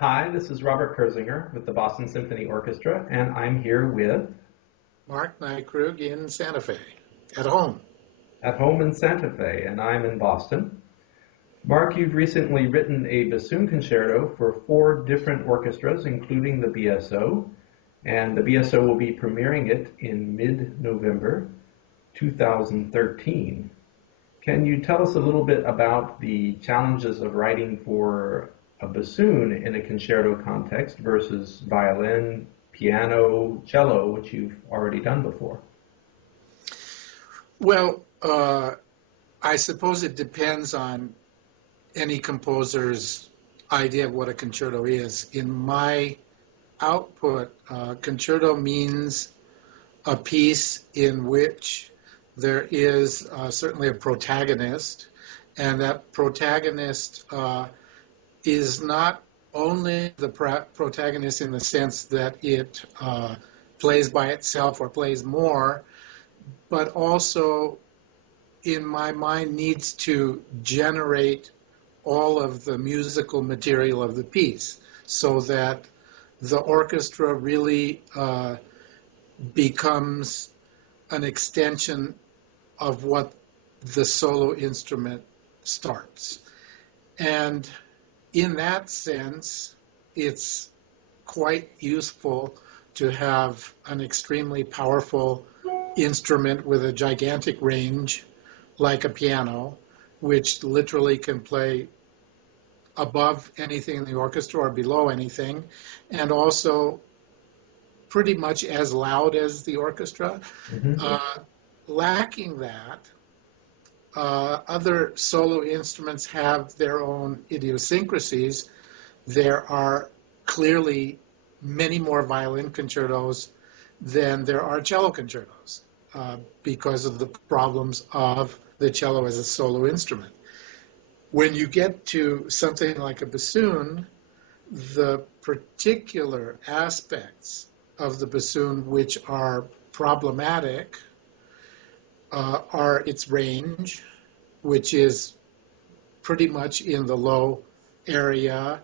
Hi, this is Robert Kirzinger with the Boston Symphony Orchestra, and I'm here with Marc Neikrug in Santa Fe, at home. At home in Santa Fe, and I'm in Boston. Marc, you've recently written a bassoon concerto for 4 different orchestras, including the BSO, and the BSO will be premiering it in mid-November 2013. Can you tell us a little bit about the challenges of writing for a bassoon in a concerto context versus violin, piano, cello, which you've already done before? Well, I suppose it depends on any composer's idea of what a concerto is. In my output, concerto means a piece in which there is certainly a protagonist, and that protagonist is not only the protagonist in the sense that it plays by itself or plays more, but also, in my mind, needs to generate all of the musical material of the piece so that the orchestra really becomes an extension of what the solo instrument starts. And in that sense, it's quite useful to have an extremely powerful instrument with a gigantic range, like a piano, which literally can play above anything in the orchestra or below anything, and also pretty much as loud as the orchestra. Lacking that, other solo instruments have their own idiosyncrasies. There are clearly many more violin concertos than there are cello concertos because of the problems of the cello as a solo instrument. When you get to something like a bassoon, the particular aspects of the bassoon which are problematic are its range, which is pretty much in the low area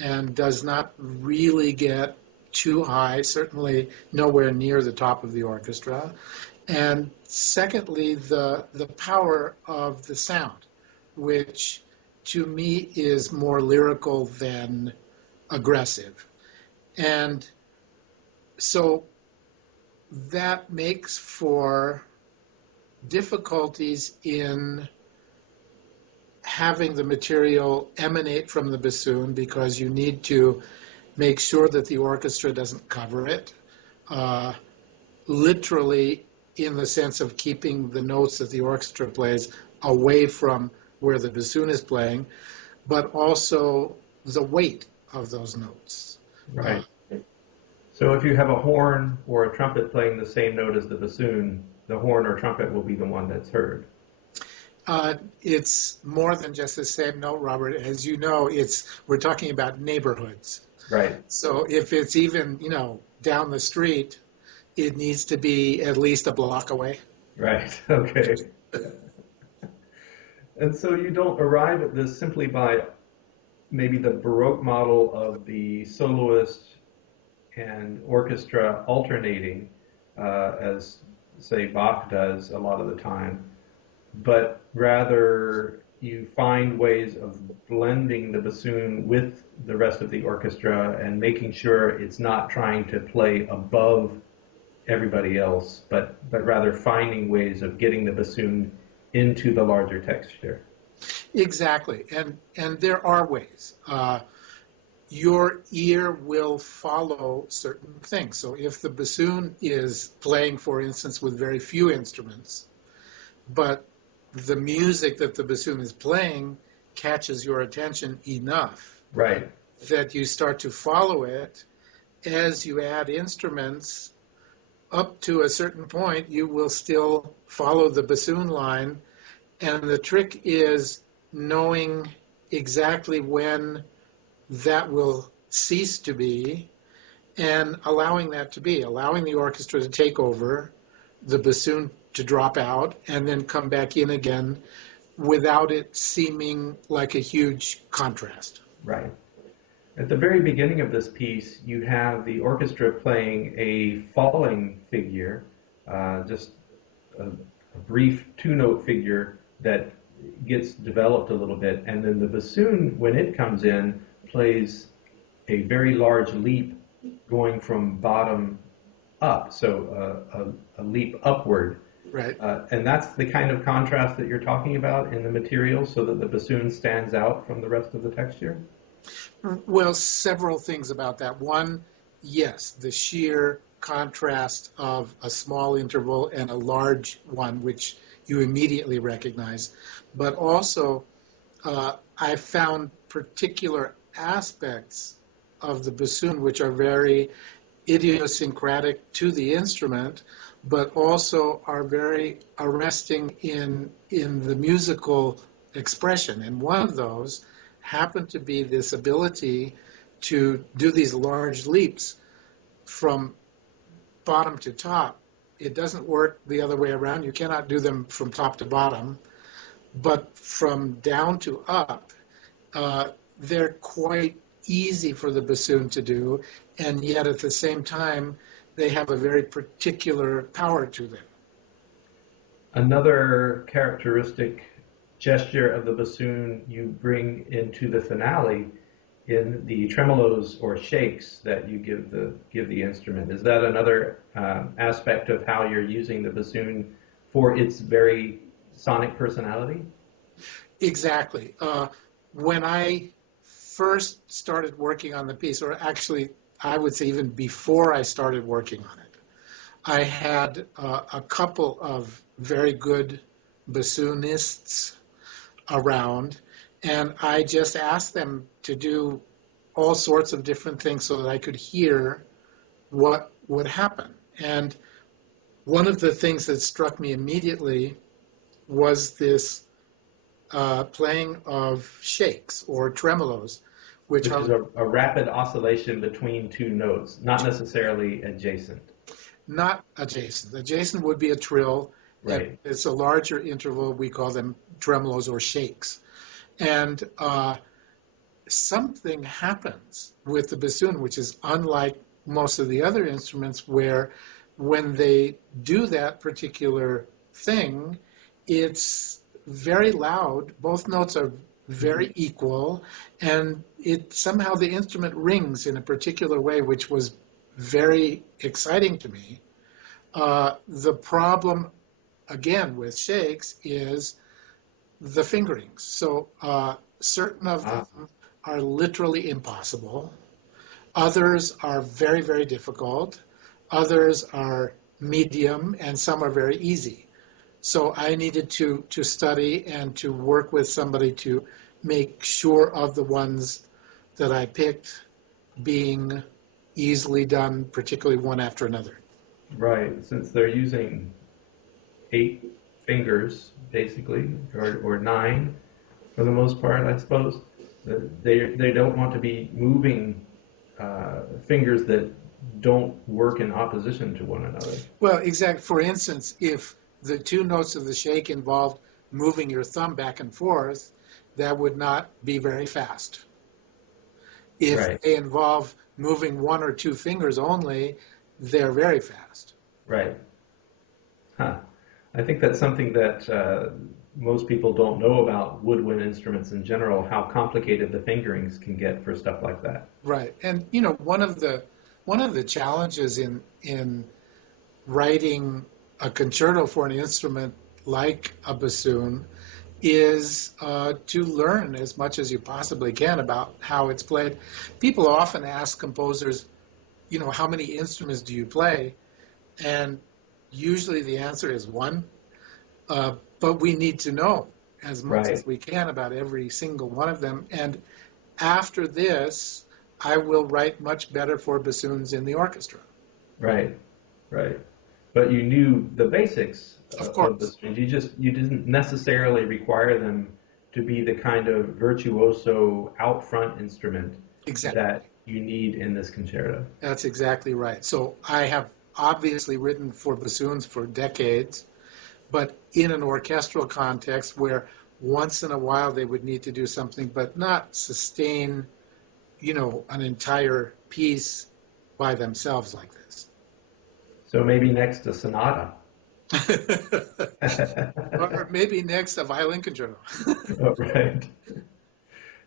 and does not really get too high, certainly nowhere near the top of the orchestra. And secondly, the power of the sound, which to me is more lyrical than aggressive. And so that makes for difficulties in having the material emanate from the bassoon because you need to make sure that the orchestra doesn't cover it, literally in the sense of keeping the notes that the orchestra plays away from where the bassoon is playing, but also the weight of those notes. Right. So if you have a horn or a trumpet playing the same note as the bassoon, the horn or trumpet will be the one that's heard. It's more than just the same note, Robert. As you know, we're talking about neighborhoods. Right. So if it's even, down the street, it needs to be at least a block away. Right. Okay. And so you don't arrive at this simply by maybe the Baroque model of the soloist and orchestra alternating, as, say, Bach does a lot of the time, but rather you find ways of blending the bassoon with the rest of the orchestra and making sure it's not trying to play above everybody else, but rather finding ways of getting the bassoon into the larger texture. Exactly, and there are ways. Your ear will follow certain things. So if the bassoon is playing, for instance, with very few instruments, but the music that the bassoon is playing catches your attention enough Right. that you start to follow it, as you add instruments, up to a certain point, you will still follow the bassoon line. And the trick is knowing exactly when that will cease to be and allowing that to be, allowing the orchestra to take over, the bassoon to drop out, and then come back in again without it seeming like a huge contrast. Right. At the very beginning of this piece, you have the orchestra playing a falling figure, just a brief two-note figure that gets developed a little bit, and then the bassoon, when it comes in, plays a very large leap going from bottom up, so a leap upward. Right. And that's the kind of contrast that you're talking about in the material, so that the bassoon stands out from the rest of the texture? Well, several things about that. One, yes, the sheer contrast of a small interval and a large one, which you immediately recognize. But also, I found particular aspects of the bassoon which are very idiosyncratic to the instrument, but also are very arresting in the musical expression. And one of those happened to be this ability to do these large leaps from bottom to top. It doesn't work the other way around. You cannot do them from top to bottom, but from down to up, they're quite easy for the bassoon to do, and yet at the same time, they have a very particular power to them. Another characteristic gesture of the bassoon you bring into the finale in the tremolos or shakes that you give the instrument. Is that another aspect of how you're using the bassoon for its very sonic personality? Exactly. When I first started working on the piece, or actually I would say even before I started working on it, I had a couple of very good bassoonists around, and I just asked them to do all sorts of different things so that I could hear what would happen. And one of the things that struck me immediately was this playing of shakes or tremolos, which is a rapid oscillation between two notes, not necessarily adjacent. Not adjacent. Adjacent would be a trill. Right. It's a larger interval. We call them tremolos or shakes. And something happens with the bassoon, which is unlike most of the other instruments, where when they do that particular thing, it's very loud. Both notes are very equal, and it somehow the instrument rings in a particular way, which was very exciting to me. The problem, again, with shakes is the fingerings. So certain of them are literally impossible. Others are very, very difficult. Others are medium, and some are very easy. So I needed to study and to work with somebody to make sure of the ones that I picked being easily done, particularly one after another. Right, since they're using 8 fingers, basically, or 9 for the most part, I suppose. They don't want to be moving fingers that don't work in opposition to one another. Well, exactly. For instance, if the two notes of the shake involved moving your thumb back and forth, that would not be very fast. If Right. they involve moving one or two fingers only, they're very fast. Right. Huh. I think that's something that most people don't know about woodwind instruments in general, how complicated the fingerings can get for stuff like that. Right. And you know, one of the challenges in writing a concerto for an instrument like a bassoon is to learn as much as you possibly can about how it's played. People often ask composers, you know, how many instruments do you play? And usually the answer is one. But we need to know as much as Right. we can about every single one of them. And after this, I will write much better for bassoons in the orchestra. Right. Right. But you knew the basics Of of course. bassoons. You didn't necessarily require them to be the kind of virtuoso out front instrument Exactly. that you need in this concerto. That's exactly right. So I have obviously written for bassoons for decades, but in an orchestral context where once in a while they would need to do something, but not sustain an entire piece by themselves like this. So maybe next a sonata. Or maybe next a violin concerto. Oh, right.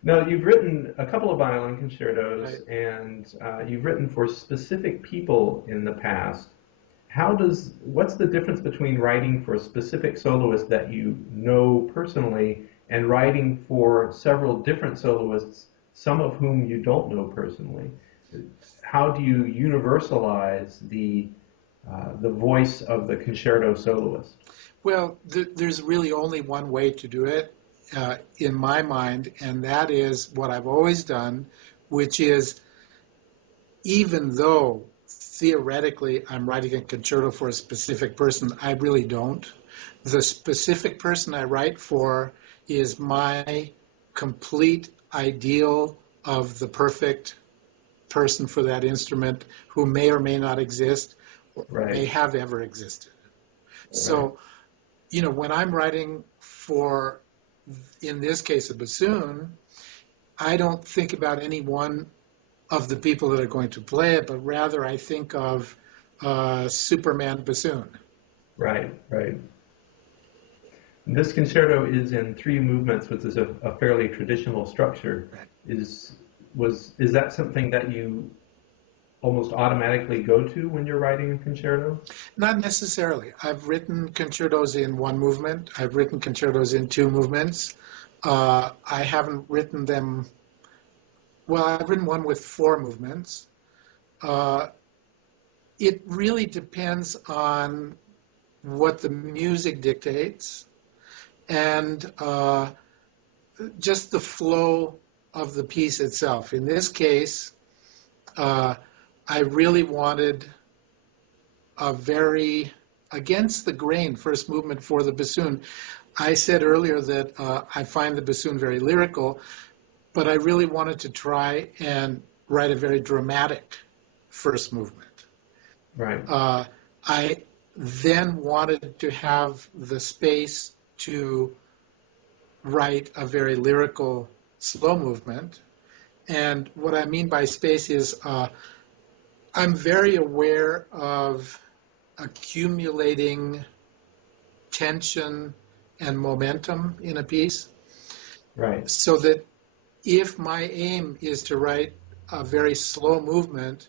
Now, you've written a couple of violin concertos, Right. and you've written for specific people in the past. What's the difference between writing for a specific soloist that you know personally and writing for several different soloists, some of whom you don't know personally? How do you universalize the voice of the concerto soloist? Well, there's really only one way to do it in my mind, and that is what I've always done, which is even though theoretically I'm writing a concerto for a specific person, I really don't. The specific person I write for is my complete ideal of the perfect person for that instrument who may or may not exist or may Right, have ever existed. right, So, when I'm writing for, in this case, a bassoon, I don't think about any one of the people that are going to play it, but rather I think of Superman bassoon. right, right. This concerto is in three movements, which is a fairly traditional structure. Right. Is that something that you almost automatically go to when you're writing a concerto? Not necessarily. I've written concertos in one movement. I've written concertos in two movements. I haven't written them. Well, I've written one with four movements. Uh, it really depends on what the music dictates and just the flow of the piece itself. In this case, I really wanted a very against the grain first movement for the bassoon. I said earlier that I find the bassoon very lyrical, but I really wanted to try and write a very dramatic first movement. Right, I then wanted to have the space to write a very lyrical slow movement. And what I mean by space is I'm very aware of accumulating tension and momentum in a piece, right, so that if my aim is to write a very slow movement,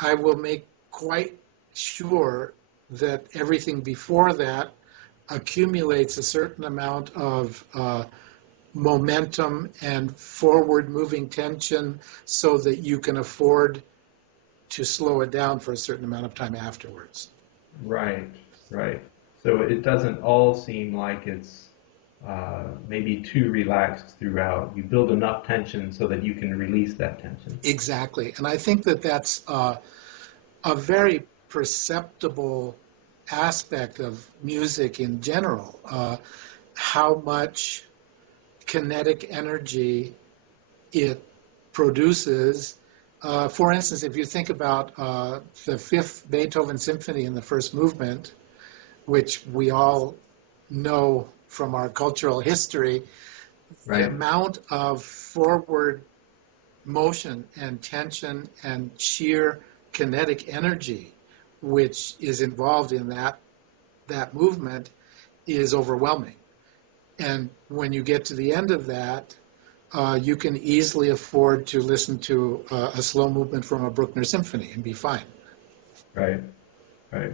I will make quite sure that everything before that accumulates a certain amount of momentum and forward moving tension so that you can afford to slow it down for a certain amount of time afterwards. right, right. So it doesn't all seem like it's maybe too relaxed throughout. You build enough tension so that you can release that tension. Exactly. And I think that that's a very perceptible aspect of music in general, how much kinetic energy it produces. For instance, if you think about the fifth Beethoven symphony in the first movement, which we all know from our cultural history, the Right, amount of forward motion and tension and sheer kinetic energy which is involved in that movement is overwhelming. And when you get to the end of that, you can easily afford to listen to a slow movement from a Bruckner symphony and be fine. right, right.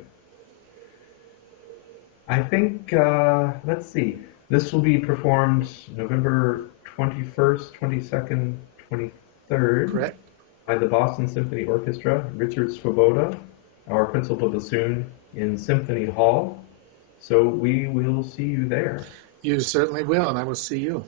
I think, let's see, this will be performed November 21st, 22nd, 23rd Correct? by the Boston Symphony Orchestra, Richard Svoboda, our principal bassoon in Symphony Hall. So we will see you there. You certainly will, and I will see you.